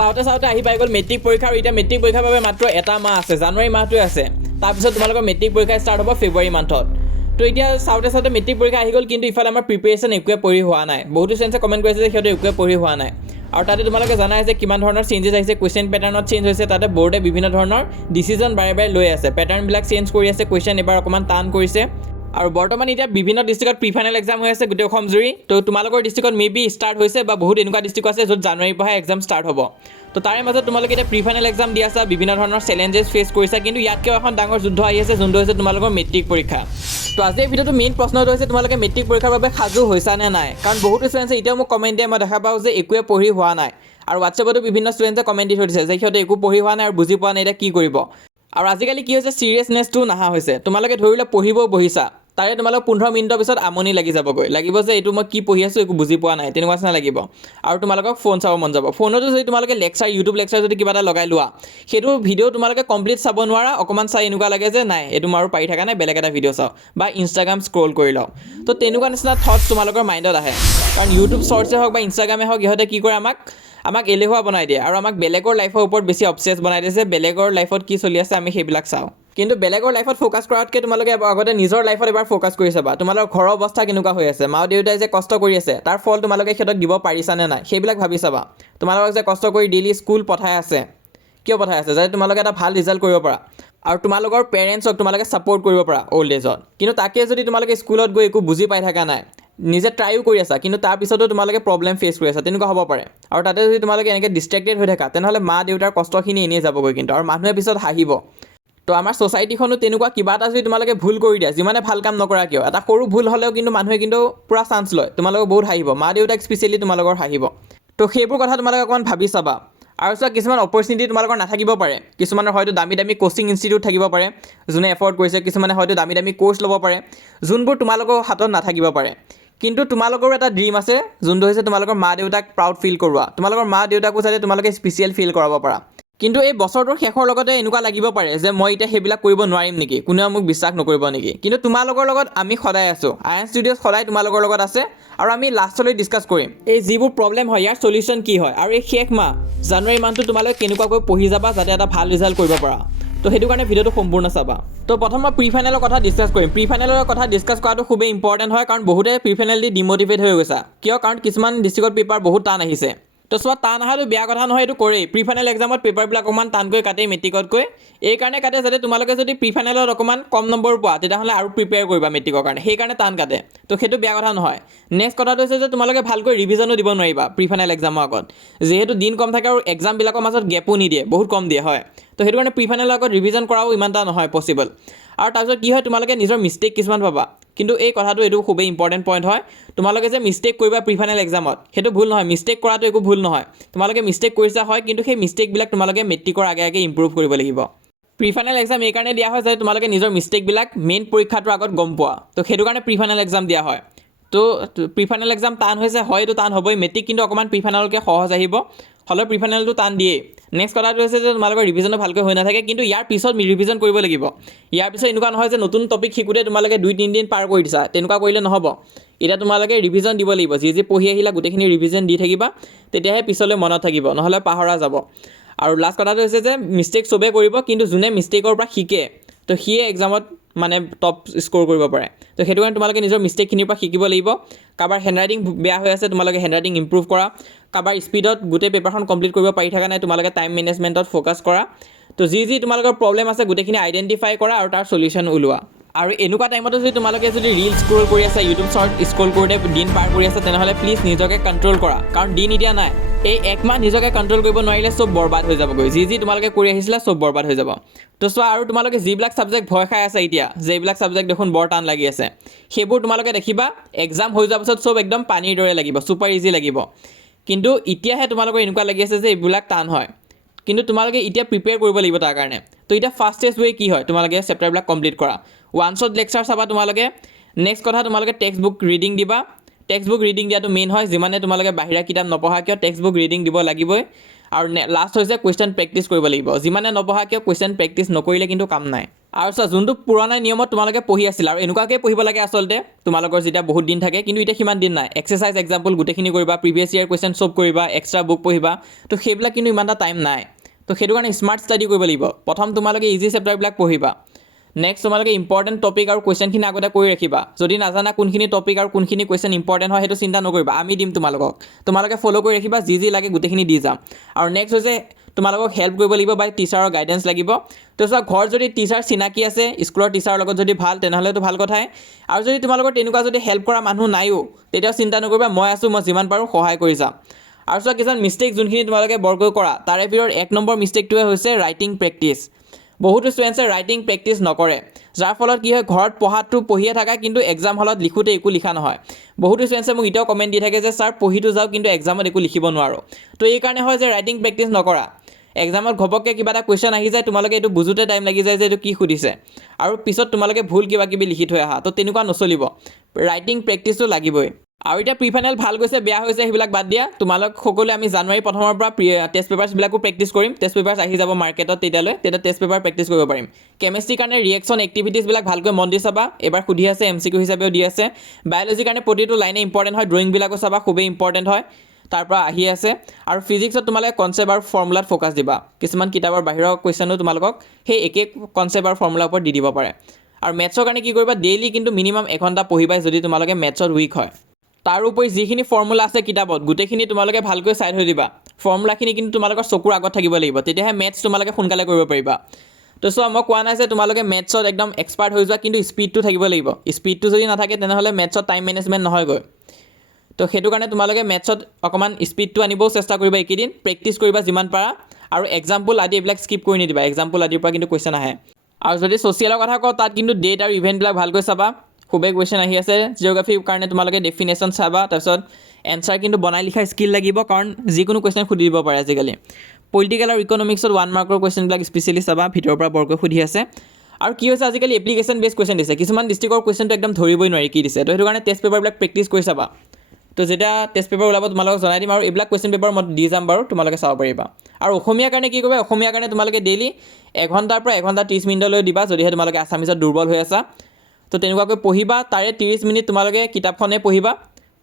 চাওঁতে চাওঁতে আহি পাই গ'ল মেট্ৰিক পৰীক্ষা আৰু এতিয়া মেট্ৰিক পৰীক্ষাৰ বাবে মাত্ৰ এটা মাহ আছে, জানুৱাৰী মাহটোৱে আছে। তাৰপিছত তোমালোকৰ মেট্ৰিক পৰীক্ষা ষ্টাৰ্ট হ'ব ফেব্ৰুৱাৰী মান্থত। তো এতিয়া চাওঁতে চাওঁতে মেট্ৰিক পৰীক্ষা আহি গ'ল, কিন্তু ইফালে আমাৰ প্ৰিপেৰেশ্যন একোৱে পঢ়ি হোৱা নাই। বহুতো ষ্টুডেণ্টছে কমেণ্ট কৰিছে যে সিহঁতে একোৱে পঢ়ি হোৱা নাই। আৰু তাতে তোমালোকে জানাই যে কিমান ধৰণৰ চেঞ্জেছ আহিছে, কুৱেশ্যন পেটাৰ্ণত চেঞ্জ হৈছে। তাতে বৰ্ডে বিভিন্ন ধৰণৰ ডিচিজন বাৰে বাৰে লৈ আছে, পেটাৰ্ণবিলাক চেঞ্জ কৰি আছে, কুৱেশ্যন এবাৰ অকণমান টান কৰিছে। আৰু বৰ্তমান এতিয়া বিভিন্ন ডিষ্ট্ৰিক্টত প্ৰি ফাইনেল এক্সাম হৈ আছে গোটেই অসম জুৰি। তো তোমালোকৰ ডিষ্ট্ৰিক্টত মেবি ষ্টাৰ্ট হৈছে বা বহুত এনেকুৱা ডিষ্ট্ৰিক্ট আছে য'ত জানুৱাৰীৰ পৰাহে এক্সাম ষ্টাৰ্ট হ'ব। তো তাৰে মাজত তোমালোকে এতিয়া প্ৰি ফাইনেল এক্সাম দি আছা, বিভিন্ন ধৰণৰ চেলেঞ্জেছ ফেচ কৰিছা, কিন্তু ইয়াতকৈ এখন ডাঙৰ যুদ্ধ আহি আছে, যোনটো হৈছে তোমালোকৰ মেট্ৰিক পৰীক্ষা। তো আজি এই ভিডিঅ'টো মেইন প্ৰশ্নটো হৈছে তোমালোকে মেট্ৰিক পৰীক্ষাৰ বাবে সাজু হৈছা নে নাই। কাৰণ বহুতো ষ্টুডেণ্টছে এতিয়াও মোক কমেণ্ট দিয়ে, মই দেখা পাওঁ যে একোৱে পঢ়ি হোৱা নাই। আৰু হোৱাটছএপতো বিভিন্ন ষ্টুডেণ্টছে কমেণ্ট দি থৈ দিছে যে সিহঁতে একো পঢ়ি হোৱা নাই আৰু বুজি পোৱা নাই এতিয়া কি কৰিব। আৰু আজিকালি কি হৈছে, চিৰিয়াছনেছটো নাহা হৈছে। তোমালোকে ধৰিলে পঢ়িবও বহিছা, তাৰে তোমালোক 15 মিনিটৰ পিছত আমনি লাগি যাবগৈ, লাগিব যে এইটো মই কি পঢ়ি আছোঁ একো বুজি পোৱা নাই, তেনেকুৱা নিচিনা লাগিব। আৰু তোমালোকক ফোন চাব মন যাব। ফোনতো যদি তোমালোকে লেকচাৰ, ইউটিউব লেকচাৰ যদি কিবা এটা লগাই লোৱা, সেইটো ভিডিঅ' তোমালোকে কমপ্লিট চাব নোৱাৰা, অকণমান চাই এনেকুৱা লাগে যে নাই এইটো মই আৰু পাৰি থকা নাই, বেলেগ এটা ভিডিঅ' চাওঁ বা ইনষ্টাগ্ৰাম স্ক্ৰল কৰি লওঁ। তো তেনেকুৱা নিচিনা থটছ তোমালোকৰ মাইণ্ডত আহে। কাৰণ ইউটিউব শ্বৰ্টছে হওক বা ইনষ্টাগ্ৰামে হওক, ইহঁতে কি কৰে আমাক এলেহুৱা বনাই দিয়ে আৰু আমাক বেলেগৰ লাইফৰ ওপৰত বেছি অবচেছ বনাই দিয়ে যে বেলেগৰ লাইফত কি চলি আছে আমি সেইবিলাক চাওঁ। কিন্তু বেলেগৰ লাইফত ফ'কাছ কৰাতকৈ তোমালোকে আগতে নিজৰ লাইফত এবাৰ ফ'কাছ কৰি চাবা। তোমালোকৰ ঘৰৰ অৱস্থা কেনেকুৱা হৈ আছে, মা দেউতাই যে কষ্ট কৰি আছে তাৰ ফল তোমালোকে সিহঁতক দিব পাৰিছানে নাই, সেইবিলাক ভাবি চাবা। তোমালোকক যে কষ্ট কৰি ডেইলি স্কুল পঠাই আছে, কিয় পঠাই আছে, যাতে তোমালোকে এটা ভাল ৰিজাল্ট কৰিব পাৰা আৰু তোমালোকৰ পেৰেণ্টছক তোমালোকে ছাপোৰ্ট কৰিব পাৰা অল্ড এজত। কিন্তু তাকে যদি তোমালোকে স্কুলত গৈ একো বুজি পাই থকা নাই, নিজে ট্ৰাইও কৰি আছা, কিন্তু তাৰপিছতো তোমালোকে প্ৰব্লেম ফেচ কৰি আছা, তেনেকুৱা হ'ব পাৰে। আৰু তাতে যদি তোমালোকে এনেকৈ ডিষ্ট্ৰেক্টেড হৈ থাকা, তেনেহ'লে মা দেউতাৰ কষ্টখিনি এনেই যাবগৈ কিন্তু, আৰু মানুহে পিছত হাঁহিব। তো আমাৰ ছ'চাইটিখনো তেনেকুৱা কিবা এটা যদি তোমালোকে ভুল কৰি দিয়া, যিমানে ভাল কাম নকৰা কিয়, এটা সৰু ভুল হ'লেও কিন্তু মানুহে কিন্তু পূৰা চান্স লয়, তোমালোকক বহুত হাঁহিব, মা দেউতাক স্পেচিয়েলি তোমালোকৰ হাঁহিব। তো সেইবোৰ কথা তোমালোকে অকণমান ভাবি চাবা। আৰু চোৱা, কিছুমান অপৰচুনিটি তোমালোকৰ নাথাকিব পাৰে। কিছুমানৰ হয়তো দামী দামী কোচিং ইনষ্টিটিউট থাকিব পাৰে, যোনে এফৰ্ড কৰিছে। কিছুমানে হয়তো দামী দামী কোৰ্চ ল'ব পাৰে, যোনবোৰ তোমালোকৰ হাতত নাথাকিব পাৰে। কিন্তু তোমালোকৰো এটা ড্ৰিম আছে, যোনটো হৈছে তোমালোকৰ মা দেউতাক প্ৰাউড ফিল কৰোৱা, তোমালোকৰ মা দেউতাকো যাতে তোমালোকে স্পেচিয়েল ফিল কৰাব পাৰা। কিন্তু এই বছৰটোৰ শেষৰ লগতে এনেকুৱা লাগিব পাৰে যে মই এতিয়া সেইবিলাক কৰিব নোৱাৰিম নেকি, কোনেও মোক বিশ্বাস নকৰিব নেকি। কিন্তু তোমালোকৰ লগত আমি সদায় আছোঁ, আয়ান ষ্টুডিঅ'ছ সদায় তোমালোকৰ লগত আছে। আৰু আমি লাষ্টলৈ ডিছকাছ কৰিম এই যিবোৰ প্ৰব্লেম হয় ইয়াৰ চলিউশ্যন কি হয়, আৰু এই শেষ মাহ জানুৱাৰী মাহটো তোমালোকে কেনেকুৱাকৈ পঢ়ি যাবা যাতে এটা ভাল ৰিজাল্ট কৰিব পাৰা। তো সেইটো কাৰণে ভিডিঅ'টো সম্পূৰ্ণ চাবা। তো প্ৰথম মই প্ৰি ফাইনেলৰ কথা ডিছকাছ কৰিম। প্ৰি ফাইনেলৰ কথা ডিছকাছ কৰাটো খুবেই ইম্পৰ্টেণ্ট হয়, কাৰণ বহুতে প্ৰি ফাইনেল দি ডিম'টিভেট হৈ গৈছা। কিয়? কাৰণ কিছুমান ডিষ্ট্ৰিক্টত পেপাৰ বহুত টান আহিছে। তো চোৱা, টান অহাটো বেয়া কথা নহয়, এইটো কৰেই। প্ৰি ফাইনেল এক্সামত পেপাৰবিলাক অকণমান টানকৈ কাটেই মেট্ৰিকতকৈ। এই কাৰণে কাটে যাতে তোমালোকে যদি প্ৰি ফাইনেলত অকণমান কম নম্বৰ পোৱা, তেতিয়াহ'লে আৰু প্ৰিপেয়াৰ কৰিবা মেট্ৰিকৰ কাৰণে, সেইকাৰণে টান কাটে। তো সেইটো বেয়া কথা নহয়। নেক্সট কথাটো হৈছে যে তোমালোকে ভালকৈ ৰিভিজনো দিব নোৱাৰিবা প্ৰি ফাইনেল এক্সামৰ আগত, যিহেতু দিন কম থাকে আৰু এক্সামবিলাকৰ মাজত গেপো নিদিয়ে, বহুত কম দিয়ে হয়। তো সেইটো কাৰণে প্ৰি ফাইনেলৰ আগত ৰিভিজন কৰাও ইমান এটা নহয় পচিবল। আৰু তাৰপিছত কি হয়, তোমালোকে নিজৰ মিষ্টেক কিছুমান পাবা। কিন্তু এই কথাটো এইটো খুবেই ইম্পৰ্টেণ্ট পইণ্ট হয়, তোমালোকে যে মিষ্টেক কৰিবা প্ৰি ফাইনেল এক্সামত, সেইটো ভুল নহয়। মিষ্টেক কৰাটো একো ভুল নহয়। তোমালোকে মিষ্টেক কৰিছা হয়, কিন্তু সেই মিষ্টেকবিলাক তোমালোকে মেট্ৰিকৰ আগে আগে ইম্প্ৰুভ কৰিব লাগিব। প্ৰি ফাইনেল এক্সাম এই কাৰণে দিয়া হয় যাতে তোমালোকে নিজৰ মিষ্টেকবিলাক মেইন পৰীক্ষাটোৰ আগত গম পোৱা। তো সেইটো কাৰণে প্ৰি ফাইনেল এক্সাম দিয়া হয়। তো প্ৰি ফাইনেল এক্সাম টান হৈছে হয়, এইটো টান হ'বই। মেট্ৰিক কিন্তু অকণমান প্ৰি ফাইনেলতকৈ সহজ আহিব, হ'লেও প্ৰি ফাইনেলটো টান দিয়েই। নেক্সট কথাটো হৈছে যে তোমালোকৰ ৰিভিজনো ভালকৈ হৈ নাথাকে, কিন্তু ইয়াৰ পিছত ৰিভিজন কৰিব লাগিব। ইয়াৰ পিছত এনেকুৱা নহয় যে নতুন টপিক শিকোঁতে তোমালোকে 2-3 দিন পাৰ কৰি দিছা, তেনেকুৱা কৰিলে নহ'ব। এতিয়া তোমালোকে ৰিভিজন দিব লাগিব, যি যি পঢ়ি আহিলা গোটেইখিনি ৰিভিজন দি থাকিবা, তেতিয়াহে পিছলৈ মনত থাকিব, নহ'লে পাহৰা যাব। আৰু লাষ্ট কথাটো হৈছে যে মিষ্টেক চবেই কৰিব, কিন্তু যোনে মিষ্টেকৰ পৰা শিকে, তো সিয়ে এক্সামত মানে টপ স্ক'ৰ কৰিব পাৰে। তো সেইটো কাৰণে তোমালোকে নিজৰ মিষ্টেকখিনিৰ পৰা শিকিব লাগিব। কাৰোবাৰ হেণ্ডৰাইটিং বেয়া হৈ আছে, তোমালোকে হেণ্ডৰাইটিং ইম্প্ৰুভ কৰা। কাৰোবাৰ স্পীডত গোটেই পেপাৰখন কমপ্লিট কৰিব পাৰি থকা নাই, তোমালোকে টাইম মেনেজমেণ্টত ফ'কাছ কৰা। তো যি তোমালোকৰ প্ৰব্লেম আছে গোটেইখিনি আইডেণ্টিফাই কৰা আৰু তাৰ চলিউশ্যন ওলোৱা। আৰু এনেকুৱা টাইমতো যদি তোমালোকে যদি ৰিল স্ক্ৰল কৰি আছা, ইউটিউব শ্বৰ্ট স্ক্ৰল কৰোঁতে দিন পাৰ কৰি আছা, তেনেহ'লে প্লিজ নিজকে কণ্ট্ৰল কৰা, কাৰণ দিন এতিয়া নাই। এই একমাহ নিজকে কণ্ট্ৰল কৰিব নোৱাৰিলে চব বৰবাদ হৈ যাবগৈ। যি তোমালোকে কৰি আহিছিলা চব বৰবাদ হৈ যাব। তো চোৱা, আৰু তোমালোকে যিবিলাক ছাবজেক্ট ভয় খাই আছে এতিয়া, যে এইবিলাক ছাবজেক্ট দেখোন বৰ টান লাগি আছে, সেইবোৰ তোমালোকে দেখিবা এক্সাম হৈ যোৱাৰ পাছত চব একদম পানীৰ দৰে লাগিব, ছুপাৰ ইজি লাগিব। কিন্তু এতিয়াহে তোমালোকৰ এনেকুৱা লাগি আছে যে এইবিলাক টান হয়, কিন্তু তোমালোকে এতিয়া প্ৰিপেয়াৰ কৰিব লাগিব তাৰ কাৰণে। তো এতিয়া ফাৰ্ষ্টেষ্ট ৱে কি হয়, তোমালোকে চেপ্টাৰবিলাক কমপ্লিট কৰা। ওৱান-শ্বট লেকচাৰ চাবা তোমালোকে। নেক্সট কথা, তোমালোকে টেক্সট বুক ৰিডিং দিবা। টেক্সট বুক ৰিডিং দিয়াটো মেইন হয়, যিমানে তোমালোকে বাহিৰা কিতাপ নপঢ়া কিয় টেক্সট বুক ৰিডিং দিব লাগিবই। আৰু লাষ্ট হৈছে কুৱেশ্যন প্ৰেক্টিছ কৰিব লাগিব। যিমানে নপঢ়া কিয় কুৱেশ্যন প্ৰেক্টিছ নকৰিলে কিন্তু কাম নাই। আৰু চোৱা যোনটো পুৰণা নিয়মত তোমালোকে পঢ়ি আছিল আৰু এনেকুৱাকৈ পঢ়িব লাগে আচলতে তোমালোকৰ যেতিয়া বহুত দিন থাকে, কিন্তু এতিয়া সিমান দিন নাই। এক্সাৰচাইজ এক্সাম্পল গোটেইখিনি কৰিবা, প্ৰিভিয়াছ ইয়াৰ কুৱেশ্যন চব কৰিবা, এক্সট্ৰা বুক পঢ়িবা, তো সেইবিলাক কিন্তু ইমান এটা টাইম নাই। তো সেইটো কাৰণে স্মাৰ্ট ষ্টাডি কৰিব লাগিব। প্ৰথম তোমালোকে ইজি চেপ্টাৰবিলাক পঢ়িবা, নেক্সট তোমালোকে ইম্পৰ্টেণ্ট টপিক আৰু কুৱেশ্যনখিনি আগতে কৰি ৰাখিবা। যদি নাজানা কোনখিনি টপিক আৰু কোনখিনি কুৱেশ্যন ইম্পৰ্টেণ্ট হয় সেইটো চিন্তা নকৰিবা, আমি দিম তোমালোকে ফ'ল' কৰি ৰাখিবা, যি লাগে গোটেইখিনি দি যাম। আৰু নেক্সট হৈছে তোমালোকক হেল্প কৰিব লাগিব বা টিচাৰৰ গাইডেঞ্চ লাগিব। তো চোৱা ঘৰত যদি টিচাৰ চিনাকি আছে, স্কুলৰ টিচাৰৰ লগত যদি ভাল, তেনেহ'লেতো ভাল কথাই। আৰু যদি তোমালোকৰ তেনেকুৱা যদি হেল্প কৰা মানুহ নাইও, তেতিয়াও চিন্তা নকৰিবা, মই আছোঁ, মই যিমান পাৰোঁ সহায় কৰি যাম। আৰু চোৱা কিছুমান মিষ্টেক যোনখিনি তোমালোকে বৰকৈ কৰা, তাৰে ভিতৰত 1 নম্বৰ মিষ্টেকটোৱে হৈছে ৰাইটিং প্ৰেক্টিছ। বহুতো ষ্টুডেণ্টছে ৰাইটিং প্ৰেক্টিছ নকৰে, যাৰ ফলত কি হয় ঘৰত পঢ়াটো পঢ়িয়ে থাকা, কিন্তু এক্সাম হলত লিখোঁতে একো লিখা নহয়। বহুতো ষ্টুডেণ্টছে মোক এতিয়াও কমেণ্ট দি থাকে যে ছাৰ পঢ়িটো যাওঁ কিন্তু এক্সামত একো লিখিব নোৱাৰোঁ। তো এই কাৰণে হয় যে ৰাইটিং প্ৰেক্টিছ নকৰা। এক্সামত ঘপককৈ কিবা এটা কুৱেশ্যন আহি যায়, তোমালোকে এইটো বুজোতে টাইম লাগি যায় যে এইটো কি সুধিছে, আৰু পিছত তোমালোকে ভুল কিবা কিবি লিখি থৈ আহা। তো তেনেকুৱা নচলিব, ৰাইটিং প্ৰেক্টিছটো লাগিবই। আৰু এতিয়া প্ৰি ফাইনেল ভাল গৈছে বেয়া হৈছে সেইবিলাক বাদ দিয়া, তোমালোক সকলোৱে আমি জানুৱাৰী প্ৰথমৰ পৰা টেষ্ট পেপাৰ্ছবিলাকো প্ৰেক্টিছ কৰিম। টেষ্ট পেপাৰ্ছ আহি যাব মাৰ্কেটত, তেতিয়া টেষ্ট পেপাৰ প্ৰেক্টিছ কৰিব পাৰিম। কেমেষ্ট্ৰিৰ কাৰণে ৰিয়েকশ্যন এক্টিভিটিছবিলাক ভালকৈ মন দি চাবা, এবাৰ সুধি আছে, MCQ হিচাপেও দি আছে। বায়'লজিৰ কাৰণে প্ৰতিটো লাইনে ইম্পৰ্টেণ্ট হয়, ড্ৰয়িংবিলাকো চাবা, খুবেই ইম্পৰ্টেণ্ট হয়, তাৰ পৰা আহি আছে। আৰু ফিজিক্সত তোমালোকে কনচেপ্ট আৰু ফৰ্মুলাত ফ'কাছ দিবা। কিছুমান কিতাপৰ বাহিৰৰ কুৱেশ্যনো তোমালোকক সেই একে কনচেপ্ট আৰু ফৰ্মুলাৰ ওপৰত দি দিব পাৰে। আৰু মেথছৰ কাৰণে কি কৰিবা, ডেইলি কিন্তু মিনিমাম 1 ঘণ্টা পঢ়িবাই যদি তোমালোকে মেথছত উইক হয়। তাৰোপৰি যিখিনি ফৰ্মুলা আছে কিতাপত গোটেইখিনি তোমালোকে ভালকৈ চাই থৈ দিবা। ফৰ্মুলাখিনি কিন্তু তোমালোকৰ চকুৰ আগত থাকিব লাগিব, তেতিয়াহে মেথছ তোমালোকে সোনকালে কৰিব পাৰিবা। তো চোৱা, মই কোৱা নাই যে তোমালোকে মেথছত একদম এক্সপাৰ্ট হৈ যোৱা, কিন্তু স্পীডটো থাকিব লাগিব। স্পীডটো যদি নাথাকে তেনেহ'লে মেথছত টাইম মেনেজমেণ্ট নহয়গৈ। তো সেইটো কাৰণে তোমালোকে মেথছত অকণমান স্পীডটো আনিবও চেষ্টা কৰিবা, এইকেইদিন প্ৰেক্টিছ কৰিবা যিমান পাৰা। আৰু এক্সাম্পল আদি এইবিলাক স্কিপ কৰি নিদিবা, এক্সাম্পল আদিৰ পৰা কিন্তু কুৱেশ্যন আহে। আৰু যদি ছ'চিয়েলৰ কথা কওঁ, তাত কিন্তু ডেট আৰু ইভেণ্টবিলাক ভালকৈ চাবা, খুবেই কুৱেশ্যন আহি আছে। জিঅ'গ্ৰাফিৰ কাৰণে তোমালোকে ডেফিনেশ্যন চাবা, তাৰপিছত এনচাৰ কিন্তু বনাই লিখা স্কিল লাগিব, কাৰণ যিকোনো কুৱেশ্যন সুধি দিব পাৰে আজিকালি। পলিটিকেল আৰু ইকনমিক্সত 1 মাৰ্কৰ কুৱেশ্যনবিলাক স্পেচিয়েলি চাবা, ভিতৰৰ পৰা বৰকৈ সুধি আছে। আৰু কি হৈছে আজিকালি এপ্লিকেশ্যন বেছ কুৱেশ্যন দিছে, কিছুমান ডিষ্ট্ৰিক্টৰ কুৱেশ্যনটো একদম ধৰিবই নোৱাৰি কি দিছে। তো সেইটো কাৰণে টেষ্ট পেপাৰবিলাক প্ৰেক্টিছ কৰি চাবা। তো যেতিয়া টেষ্ট পেপাৰ ওলাব তোমালোকক জনাই দিম, আৰু এইবিলাক কুৱেশ্যন পেপাৰ মই দি যাম বাৰু, তোমালোকে চাব পাৰিবা। আৰু অসমীয়াৰ কাৰণে কি কৰিবা, অসমীয়াৰ কাৰণে তোমালোকে ডেইলি 1 ঘণ্টাৰ পৰা 1 ঘণ্টা 30 মিনিটলৈ দিবা, যদিহে তোমালোকে আছামিছত দুৰ্বল হৈ আছা। তো তেনেকুৱাকৈ পঢ়িবা, তাৰে 30 মিনিট তোমালোকে কিতাপখনে পঢ়িবা,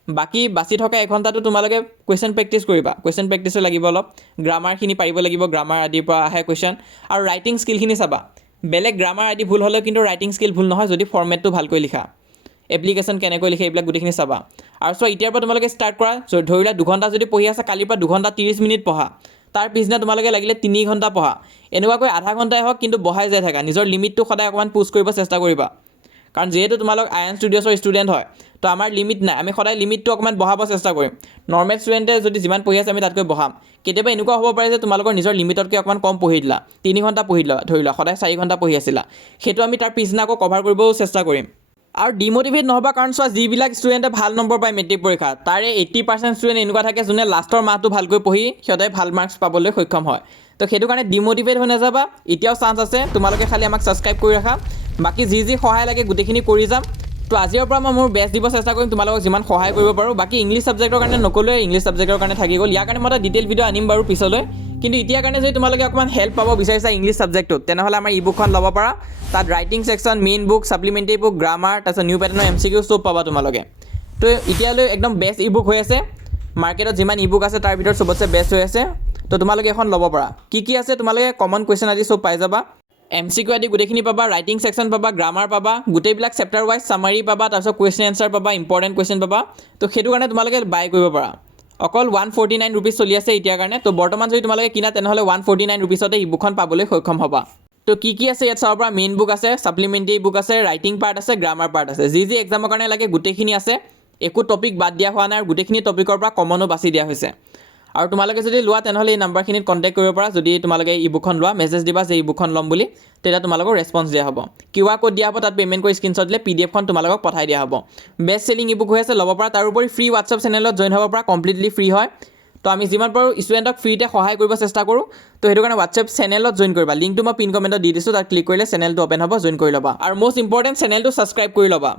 বাকী বাচি থকা 1 ঘণ্টাটো তোমালোকে কুৱেশ্যন প্ৰেক্টিছ কৰিবা। কুৱেশ্যন প্ৰেক্টিছো লাগিব অলপ, গ্ৰামাৰখিনি পাৰিব লাগিব, গ্ৰামাৰ আদিৰ পৰা আহে কুৱেশ্যন। আৰু ৰাইটিং স্কিলখিনি চাবা, বেলেগ গ্ৰামাৰ আদি ভুল হ'লেও কিন্তু ৰাইটিং স্কিল ভুল নহয় যদি ফৰ্মেটটো ভালকৈ লিখা, এপ্লিকেশ্যন কেনেকৈ লিখে এইবিলাক গোটেইখিনি চাবা। আৰু চোৱা, এতিয়াৰ পৰা তোমালোকে ষ্টাৰ্ট কৰা, ধৰি লোৱা 2 ঘণ্টা যদি পঢ়ি আছা, কালিৰ পৰা 2 ঘণ্টা 30 মিনিট পঢ়া, তাৰ পিছদিনা তোমালোকে লাগিলে 3 ঘণ্টা পঢ়া, এনেকুৱাকৈ আধা ঘণ্টাই হওক কিন্তু বঢ়াই যাই থাকা। নিজৰ লিমিটটো সদায় অকণমান পুছ কৰিব চেষ্টা কৰিবা, কাৰণ যিহেতু তোমালোক আয়ন ষ্টুডিঅ'ছৰ ষ্টুডেণ্ট হয়, তো আমাৰ লিমিট নাই, আমি সদায় লিমিটটো অকণমান বঢ়াব চেষ্টা কৰিম। নৰ্মেল ষ্টুডেণ্টে যদি যিমান পঢ়ি আছে আমি তাতকৈ বঢ়াম। কেতিয়াবা এনেকুৱা হ'ব পাৰে যে তোমালোকৰ নিজৰ লিমিটতকৈ অকণমান কম পঢ়ি দিলা, 3 ঘণ্টা পঢ়ি দিলা, ধৰি লোৱা সদায় 4 ঘণ্টা পঢ়ি আছিলা, সেইটো আমি তাৰ পিছদিনা আকৌ কভাৰ কৰিবও চেষ্টা কৰিম। আৰু ডিম'টিভেট নহ'বা, কাৰণ চোৱা, যিবিলাক ষ্টুডেণ্টে ভাল নম্বৰ পায় মেট্ৰিক পৰীক্ষাত, তাৰে 80% ষ্টুডেণ্ট এনেকুৱা থাকে যোনে লাষ্টৰ মাহটো ভালকৈ পঢ়ি সিহঁতে ভাল মাৰ্কছ পাবলৈ সক্ষম হয়। তো সেইটো কাৰণে ডিম'টিভেট হৈ নাযাবা, এতিয়াও চান্স আছে, তোমালোকে খালি আমাক ছাবস্ক্ৰাইব কৰি ৰাখা। বাকী যি সহায় লাগে গোটেইখিনি কৰি যাম। তো আজিৰ পৰা মই মোৰ বেষ্ট দিব চেষ্টা কৰিম, তোমালোকক যিমান সহায় কৰিব পাৰোঁ। বাকী ইংলিছ ছাবজেক্টৰ কাৰণে নক'লোৱে, ইংলিছ ছাবজেক্টৰ কাৰণে থাকি গ'ল, ইয়াৰ কাৰণে মই এটা ডিটেইল ভিডিঅ' আনিম বাৰু পিছলৈ। কিন্তু এতিয়াৰ কাৰণে যদি তোমালোকে অকণমান হেল্প পাব বিচাৰিছা ইংলিছ ছাবজেক্টটোত, তেনেহ'লে আমাৰ ই বুকখন ল'ব পাৰা। তাত writing section, main book, supplementary book, grammar, তাৰপিছত নিউ পেটাৰ্ণৰ MCQ চব পাবা তোমালোকে। তো এতিয়ালৈ একদম বেষ্ট ই বুক হৈ আছে, মাৰ্কেটত যিমান ই বুক আছে তাৰ ভিতৰত চবতছে বেষ্ট হৈ আছে। তো তোমালোকে এখন ল'ব পাৰা। কি আছে তোমালোকে কমন কুৱেশ্যন আদি চব পাই যাবা, MCQ আদি গোটেইখিনি পাবা, ৰাইটিং ছেকশ্যন পাবা, গ্ৰামাৰ পাবা, গোটেইবিলাক চেপ্টাৰ ৱাইজ চামাৰী পাবা, তাৰপিছত কুৱেশ্যন এনচাৰ পাবা, ইম্পৰ্টেণ্ট কুৱেশ্যন পাবা। তো সেইটো কাৰণে তোমালোকে বাই কৰিব পাৰা। অকল 149 ৰুপিজ চলি আছে এতিয়াৰ কাৰণে। তো বৰ্তমান যদি তোমালোকে কিনা তেনেহ'লে 149 ৰুপিজতে ই বুকখন পাবলৈ সক্ষম হ'বা। তো কি আছে ইয়াত চাব পৰা, মেইন বুক আছে, ছাপ্লিমেণ্টাৰী বুক আছে, ৰাইটিং পাৰ্ট আছে, গ্ৰামাৰ পাৰ্ট আছে, যি এক্সামৰ কাৰণে লাগে গোটেইখিনি আছে, একো টপিক বাদ দিয়া হোৱা নাই, আৰু গোটেইখিনি টপিকৰ পৰা কমনো বাছি দিয়া হৈছে। আৰু তোমালোকে যদি লোৱা তেনেহ'লে এই নাম্বাৰখিনিত কণ্টেক্ট কৰিব পাৰা। যদি তোমালোকে ই বুকখন লোৱা, মেছেজ দিবা যে ই বুকখন ল'ম বুলি, তেতিয়া তোমালোকক ৰেছপঞ্চ দিয়া হ'ব। QR কোড দিয়া হ'ব, তাত পে'মেণ্ট কৰি স্ক্ৰীনশ্বট দিলে PDF-খন তোমালোকক পঠাই দিয়া হ'ব। বেষ্ট চেলিং ই বুক হৈ আছে, ল'ব পৰা। তাৰোপৰি ফ্ৰী হোৱাটছআপ চেনেলত জইন হ'ব পৰা, কমপ্লিটলি ফ্ৰী হয়। তো আমি যিমান পাৰোঁ ষ্টুডেণ্টক ফ্ৰীতে সহায় কৰিব চেষ্টা কৰোঁ। তো সেইটো কাৰণে হোৱাটছআপ চেনেলত জইন কৰিবা, লিংকটো মই পিন কমেণ্টত দি দিছোঁ, তাত ক্লিক কৰিলে চেনেলটো অ'পেন হ'ব, জইন কৰি ল'বা। আৰু মষ্ট ইম্পৰ্টেণ্ট, চেনেলটো ছাবস্ক্ৰাইব কৰি ল'বা।